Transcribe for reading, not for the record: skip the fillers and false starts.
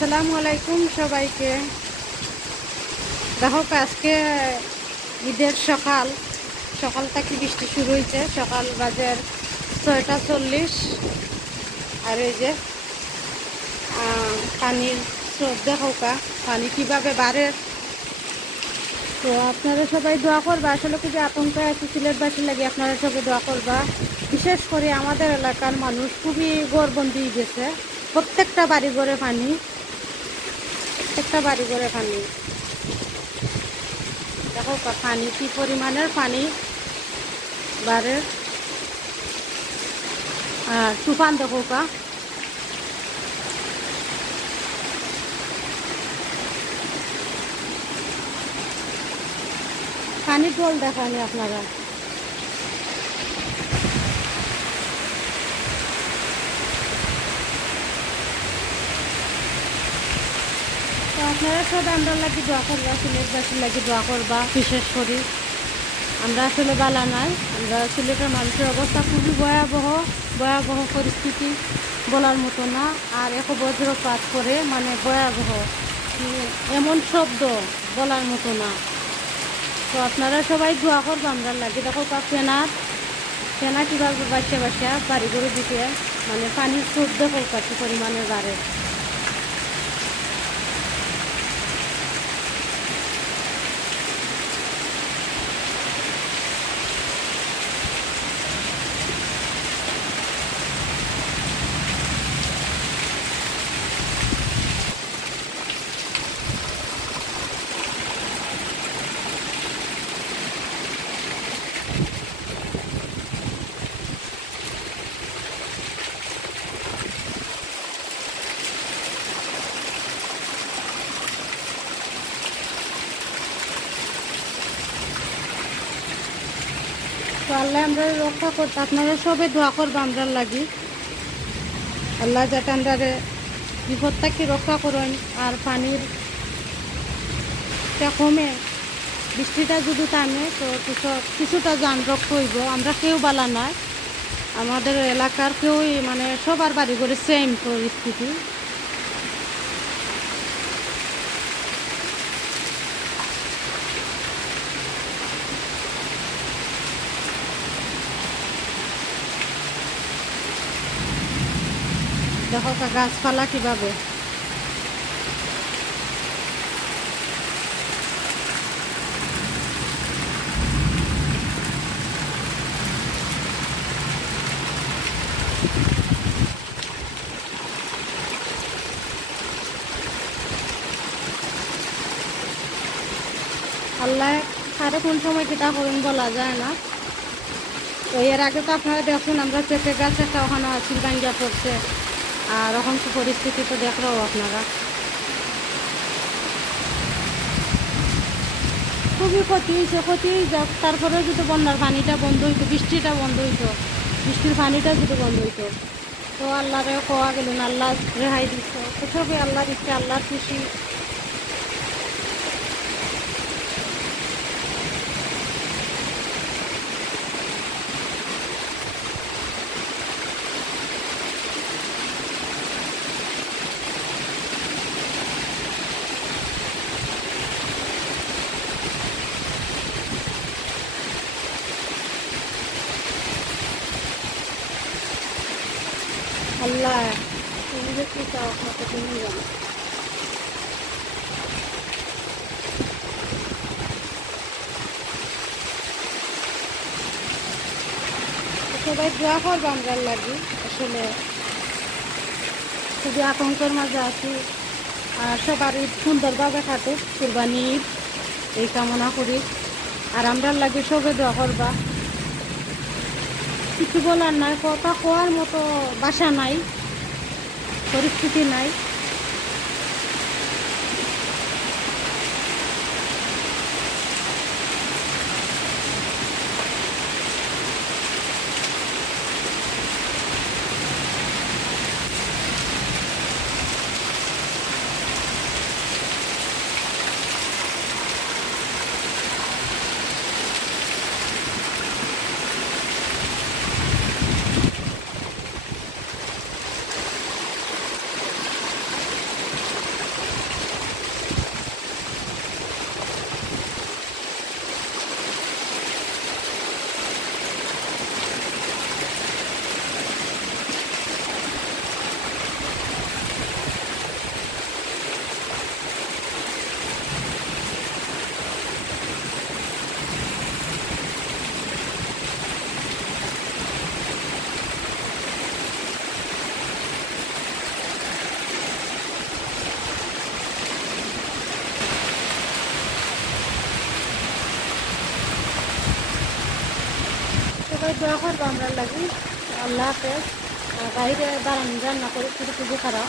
আসসালামু আলাইকুম সবাইকে। দেখো আজকে ঈদের সকাল থেকে বৃষ্টি শুরু হয়েছে। সকাল বাজে 6:40। আর এই যে পানির স্রোত দেখো পানি কীভাবে বাড়ে। তো আপনারা সবাই দোয়া করবা। আসলে খুবই আতঙ্ক আছে সিলেটবাসী লাগে, আপনারা সবাই দোয়া করবা। বিশেষ করে আমাদের এলাকার মানুষ খুবই ঘরবন্দি গেছে। প্রত্যেকটা বাড়ি ঘরে পানি, প্রত্যেকটা বাড়ি ঘরে পানি। দেখো পানি কি পরিমাণের পানি বাড়ে। আর তুফান দেখো পানির জল দেখানি আপনারা। তো আপনারা সব আমরা লাগি দোয়া করবা, সিলেটবাসীর লাগি দোয়া করবা। বিশেষ করে আমরা আসলে বালা নাই, আমরা সিলেটের মানুষের অবস্থা খুবই ভয়াবহ পরিস্থিতি, বলার মতো না। আর এক বজ্রপাত করে মানে ভয়াবহ, এমন শব্দ বলার মতো না। তো আপনারা সবাই দোয়া করবা আমরা লাগে। দেখো ফেনা কীভাবে বাসা বাড়ি করে দিতে, মানে পানির স্রোত দেখো কি পরিমাণের বাড়ে। তো আল্লাহ আমরা রক্ষা করতে, আপনারা সবে দোয়া করবো আমরা লাগি। আল্লাহ যাতে আমরা বিপদ থেকে রক্ষা করেন। আর পানির কমে, বৃষ্টিটা যদি টানে তো কিছুটা যান রক্ষা হইব। আমরা কেউ বালা নাই, আমাদের এলাকার কেউই, মানে সবার বাড়ি করে সেম পরিস্থিতি। দেখো গাছপালা কিভাবে। আল্লাহ কারে কোন সময় কিতা করুন বলা যায় না। তো এর আগে তো আপনারা দেখুন, আমরা পেঁপে গাছ একটা ওখানে আছিল ভাঙ্গিয়া পড়ছে। আর এখন তো পরিস্থিতি তো দেখলেও আপনারা, খুবই ক্ষতি হয়েছে। তারপরেও যদি বন্যার পানিটা বন্ধ হইতো, বৃষ্টিটা বন্ধ হইতো, বৃষ্টির পানিটা যদি বন্ধ হইতো, তো আল্লাহরে কোয়া গেল না, আল্লাহ রেহাই দিত। তো সবই আল্লাহর ইচ্ছে, আল্লাহর খুশি। আল্লাহ তুমি যে কি চাও কত তুমি জানো। সবাই দোয়া করবো আমরা লাগি। আসলে খুবই আতঙ্কের মাঝে আছি। আর সবার ঈদ সুন্দরভাবে কাটুক, কুরবানি ঈদ এই কামনা করি। আর আমরা লাগে সবে দোয়া করবা। কিছু বলার নাই, কথা কোয়ার মতো বাসা নাই, পরিস্থিতি নাই। সবাই দোয়া করবো আমরা লাগি। আল্লাহ হাফেজ। বাইরে বারান রান্না করে খুবই খুবই খারাপ।